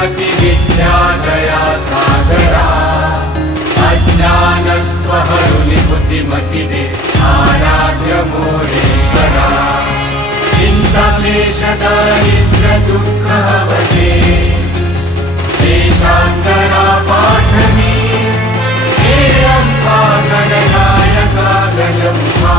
गणपति विद्यादया सागरा अज्ञानत्वहरुनि बुद्धिमतिदे आराध्य मोरेश्वरा चिन्ताक्लेश दारिद्र्य दुःखहवते देशान्तरा पाठमी हे अम्बा गणनायका गजमुखा